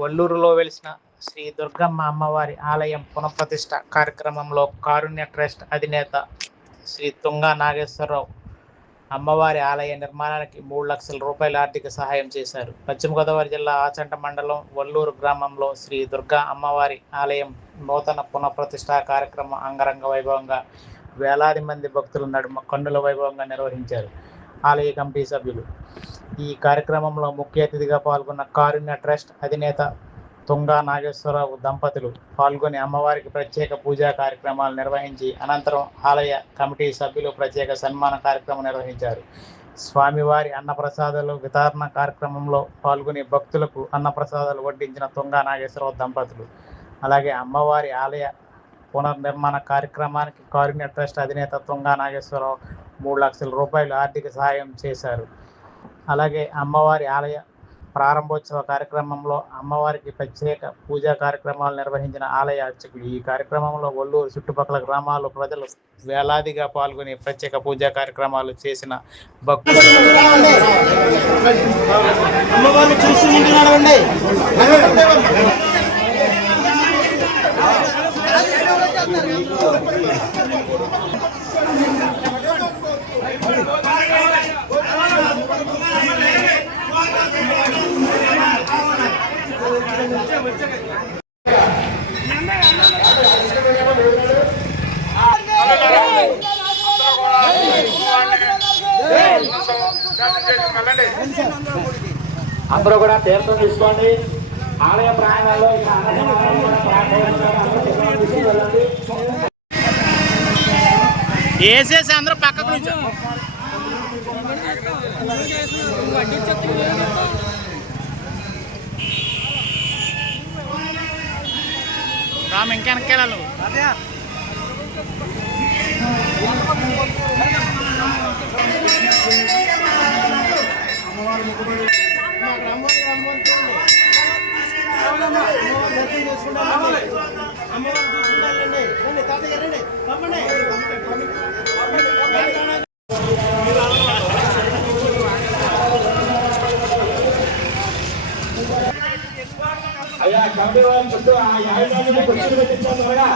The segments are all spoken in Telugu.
వల్లూరులో వెలిసిన శ్రీ దుర్గమ్మ అమ్మవారి ఆలయం పునఃప్రతిష్ఠ కార్యక్రమంలో కారుణ్య ట్రస్ట్ అధినేత శ్రీ తుంగా నాగేశ్వరరావు అమ్మవారి ఆలయ నిర్మాణానికి 3 లక్షల రూపాయల ఆర్థిక సహాయం చేశారు. పశ్చిమ గోదావరి జిల్లా ఆచంట మండలం వల్లూరు గ్రామంలో శ్రీ దుర్గా అమ్మవారి ఆలయం నూతన పునఃప్రతిష్ఠ కార్యక్రమం అంగరంగ వైభవంగా వేలాది మంది భక్తుల నడుమ కన్నుల వైభవంగా నిర్వహించారు ఆలయ కమిటీ సభ్యులు. ఈ కార్యక్రమంలో ముఖ్య అతిథిగా పాల్గొన్న కారుణ్య ట్రస్ట్ అధినేత తుంగా నాగేశ్వరరావు దంపతులు పాల్గొని అమ్మవారికి ప్రత్యేక పూజా కార్యక్రమాలు నిర్వహించి అనంతరం ఆలయ కమిటీ సభ్యులు ప్రత్యేక సన్మాన కార్యక్రమం నిర్వహించారు. స్వామివారి అన్నప్రసాదాలు వితరణ కార్యక్రమంలో పాల్గొని భక్తులకు అన్నప్రసాదాలు వడ్డించిన తుంగా నాగేశ్వరరావు దంపతులు. అలాగే అమ్మవారి ఆలయ పునర్నిర్మాణ కార్యక్రమానికి కారుణ్య ట్రస్ట్ అధినేత తుంగా నాగేశ్వరరావు 3 లక్షల రూపాయలు ఆర్థిక సహాయం చేశారు. అలాగే అమ్మవారి ఆలయ ప్రారంభోత్సవ కార్యక్రమంలో అమ్మవారికి ప్రత్యేక పూజా కార్యక్రమాలు నిర్వహించిన ఆలయ అర్చకులు. ఈ కార్యక్రమంలో వల్లూరు చుట్టుపక్కల గ్రామాల ప్రజలు వేలాదిగా పాల్గొని ప్రత్యేక పూజా కార్యక్రమాలు చేసిన భక్తులు అందరూ కూడా తీర్థం తీసుకోండి. ఆలయ ప్రాంగణంలో వేసేసి అందరూ పక్కకు నుంచి రామ్ ఇంకా వెనక్కి అయ్యా కమిటీ వాళ్ళ చుట్టూ ఆ 50 మంది కుర్చీలు పెట్టించాను త్వరగా.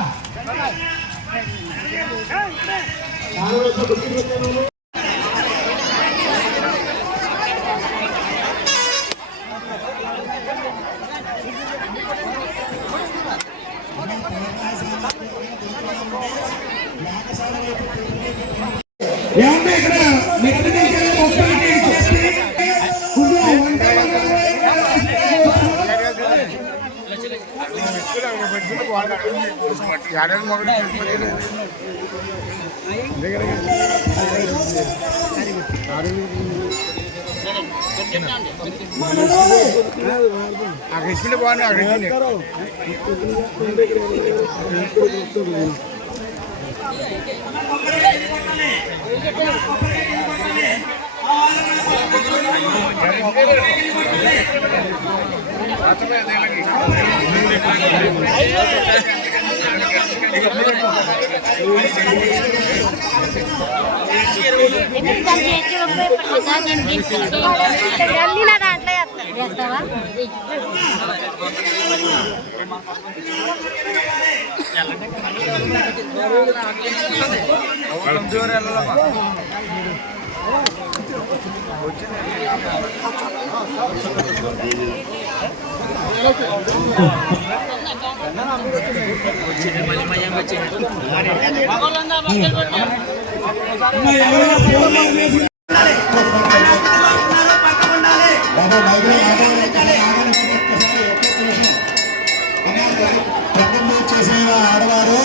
ఆడవారు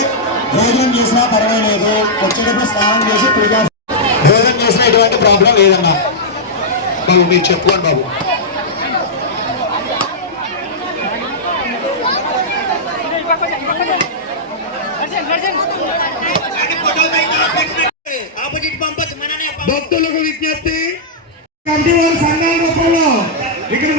భోజనం చేసినా పర్వాలేదు, వచ్చేటప్పుడు స్నానం చేసి భోజనం చేసినా ఎటువంటి ప్రాబ్లం లేదన్నా. బాబు మీరు చెప్పుకోండి బాబు. భక్తులకు విజ్ఞప్తి, కమిటీ వారి సంఘాల రూపంలో ఇక్కడ